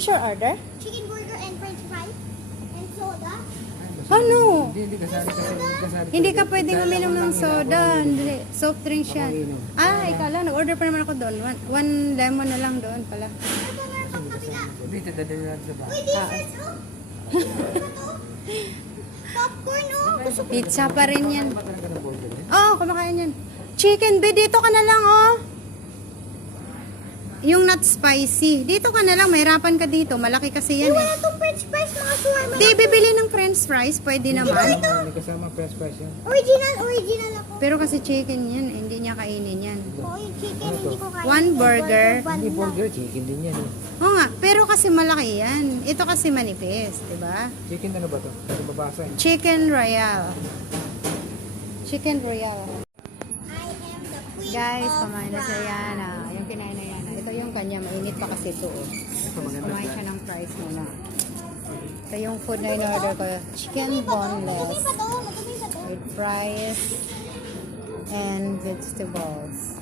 is your order? Chicken burger and french fries. And soda. Ano? Hindi kasali. Hindi ka pwedeng uminom ng soda. Hindi. Soft drinks yan. Ah, ikala. Nag-order pa naman ako doon. One lemon na lang doon pala. Ito meron pang kabila. Dito, dadali natin sa bahay. Uy, desserts oh. Popcorn oh. Gusto ko. Pizza pa rin yan. Ba talaga ng burger eh? Oo, kumakain yan. Chicken bed, dito ka na lang, oh. Yung not spicy. Dito ka na lang, mahirapan ka dito. Malaki kasi yan, Wala eh. tong french fries, mga shawarma. Di, bibili ng french fries. Pwede naman. May kasama french fries yan. Original ako. Pero kasi chicken yan, eh. Hindi niya kainin yan. Oo, yung chicken, hindi ko kaya. One burger. Hindi burger, chicken din yan eh. Oo nga, pero kasi malaki yan. Ito kasi manipis, diba? Chicken ano ba to? Kasi babasa eh. Chicken Royale. Chicken Royale. I am the queen Guys, of kumain na siya fries. yan. Yung kinain na yan. Ito yung kanya, mainit pa kasi ito. Oh. Kumain siya ng fries muna. Ito yung food na in-order ko. Chicken boneless Magkabay pa to. with fries and vegetables.